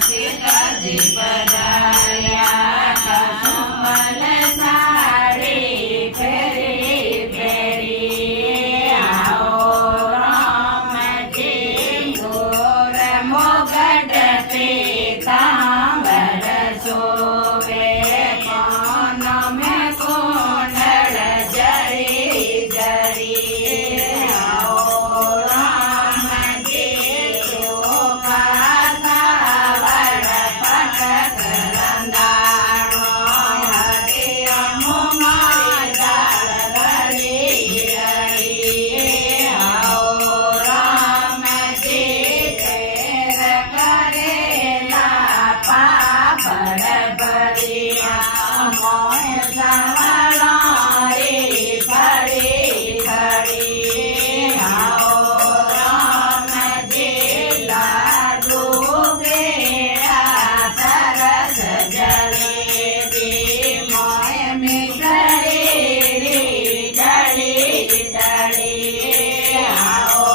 સીતાજી પધાર્યા કસુંબલ સાડી ફેરી ફેરી આવો રામજી ગોર મોગટ પીતાંબર શોભે કાન મેં કુંડળ જરી જરી આવો રામજી ચોખા સાવર પટક રંધાણો હરિયમ મારા રડી રડી આવો રામજી તેર કરેલા પાપડ ભરિયા મોય સાવળારી ફળી ફળી આવો રામજી લાડુ બેડા સરસ જલેબી મોય મિસરી ડળી ડળી આવો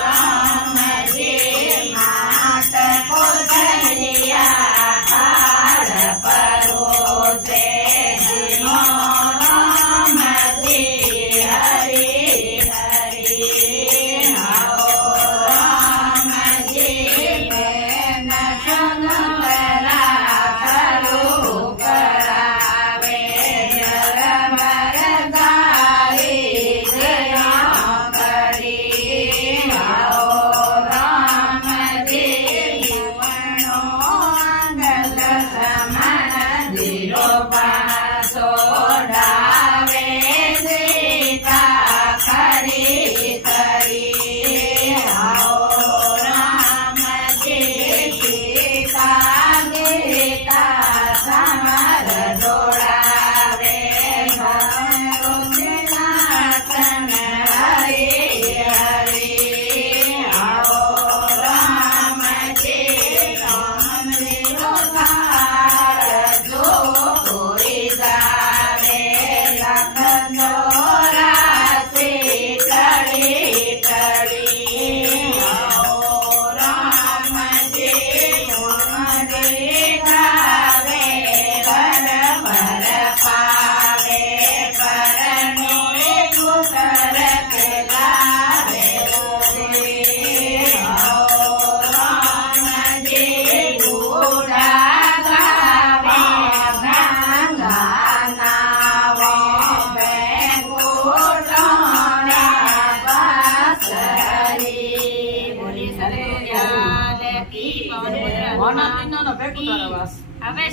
રામજી માટ કોથળિયા થાળ પરોસે જીનો રામજી હરી હરી આવો રામજી બેન સંગરા શરૂ કરાવે જરમર ગારી જયા કરી આવો રામજી ભુવનો આંગલ સમણ ધીરો પાસો ડાવે સીતા ખરી ખરી આવો રામજી સીતા ગીતા સમર દોડાવે નાથન હરી હરી આવો રામજી રામજીનો થાળ જો કોઈ જાવે લખન દોરાસી ટળી ટળી આવો રામજી મોહડી ગાવે ભર ભર પાવે પરને કુકર પેલાવે આવો રામજી બુડા ગાવે ગંગા નાવો બેકુટોણા બાસરી બોલી સત્યાલે કી હવે